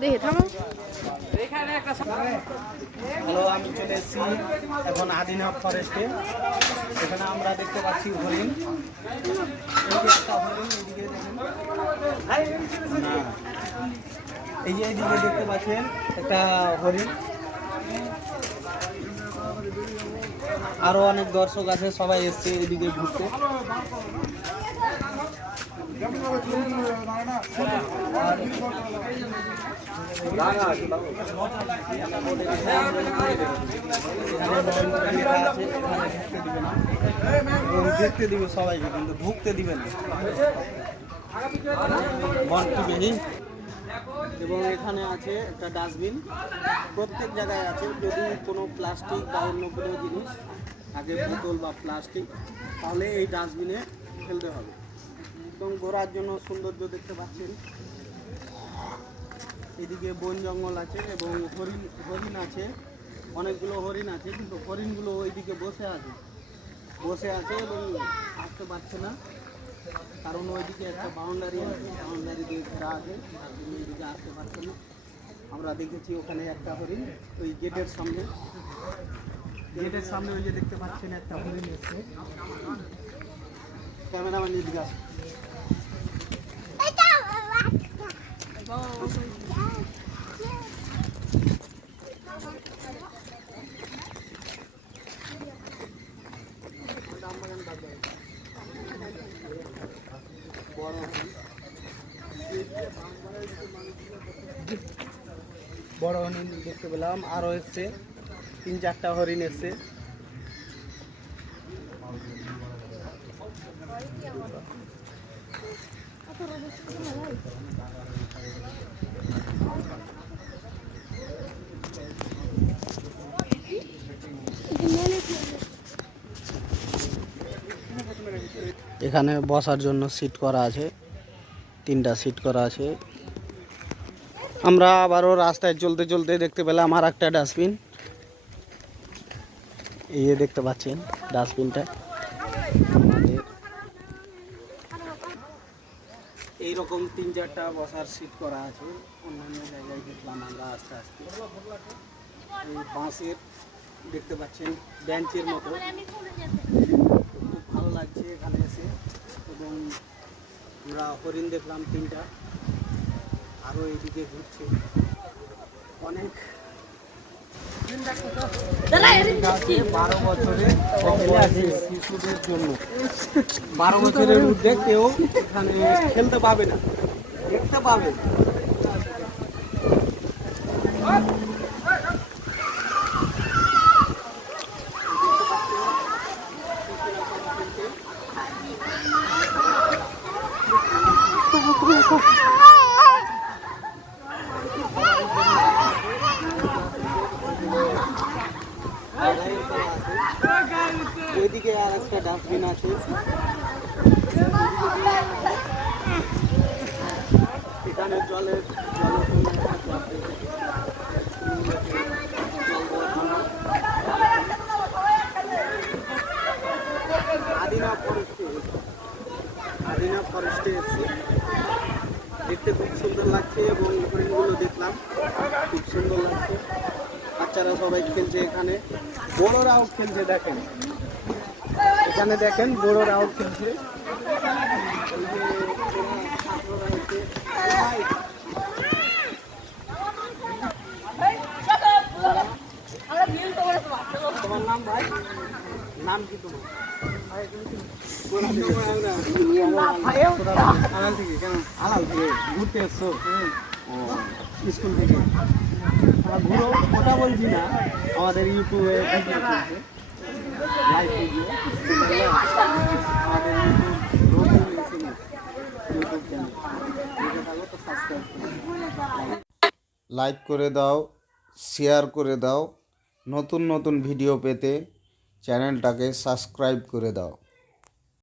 দেখে থামো। হ্যালো, আমি চলে এসেছি এখন আদিনাথ ফরেস্টে। এখানে আমরা দেখতে পাচ্ছি হরিণ। একটা হরিণ এদিকে দেখেন, এই যে এইদিকে দেখতে পাচ্ছেন একটা হরিণ। আরো অনেক দর্শক আছে, সবাই এসছে এদিকে ঘুরতে। দেখতে দিবে সবাইকে, কিন্তু ঢুকতে দিবে না। এবং এখানে আছে একটা ডাস্টবিন, প্রত্যেক জায়গায় আছে। যদি কোনো প্লাস্টিক বা অন্য কোনো জিনিস থাকে, বোতল বা প্লাস্টিক, তাহলে এই ডাস্টবিনে ফেলতে হবে। এবং ঘোরার জন্য সৌন্দর্য দেখতে পাচ্ছেন। এদিকে বন জঙ্গল আছে এবং হরিণ আছে, অনেকগুলো হরিণ আছে, কিন্তু হরিণগুলো ওইদিকে বসে আছে এবং আসতে পারছে না, কারণ ওইদিকে একটা বাউন্ডারি আছে, বাউন্ডারি দিয়ে ঘেরা আছে, তার জন্য ওইদিকে আসতে পারছে না। আমরা দেখেছি ওখানে একটা হরিণ ওই গেটের সামনে ওই যে দেখতে পাচ্ছেন একটা হরিণ এসছে। ক্যামেরাম্যান এদিকে আসে। বড় হরিণ দেখতে পেলাম, আরো এসছে 3-4টা হরিণ এসছে। এখানে বসার জন্য সিট করা আছে, 3টা সিট করা আছে। আমরা আবারও রাস্তায় চলতে চলতে দেখতে পেলাম আর একটা ডাস্টবিন। এই যে দেখতে পাচ্ছেন ডাস্টবিনটা। এইরকম 3-4টা বসার সিট করা আছে। অন্যান্য জায়গায় দেখলাম আমরা আস্তে আস্তে। এই বাঁশের দেখতে পাচ্ছেন বেঞ্চের মতো, খুব ভালো লাগছে এখানে এসে। এবং আমরা হরিণ দেখলাম 3টা, আরও এইদিকে ঘুরছে অনেক। 12 বছরের শিশুদের জন্য, 12 বছরের মধ্যে কেউ এখানে খেলতে পাবে না, দেখতে পাবে। ওইদিকে আর একটা ডাস্টবিন আছে। এখানে জলের আদিনা ফরেস্টে এসেছি। দেখতে খুব সুন্দর লাগছে এবং হরিণগুলো দেখলাম, খুব সুন্দর লাগছে। বাচ্চারা সবাই খেলছে, এখানে বড়রাও খেলছে। দেখেন এখানে, দেখেন বড়রাও খেলছে। তোমার নাম ভাই? নাম কি তোমার? আড়াল থেকে? কেন আড়াল থেকে ঘুরতে এসছো? স্কুল থেকে ঘুরো, কথা বলছি না, আমাদের ইউটিউবে ভিডিও চলছে, লাইভ ভিডিও। আমাদের ইউটিউব চ্যানেল তো সাবস্ক্রাইব করো, লাইক করে দাও, শেয়ার করে দাও। নতুন নতুন ভিডিও পেতে চ্যানেলটাকে সাবস্ক্রাইব করে দাও।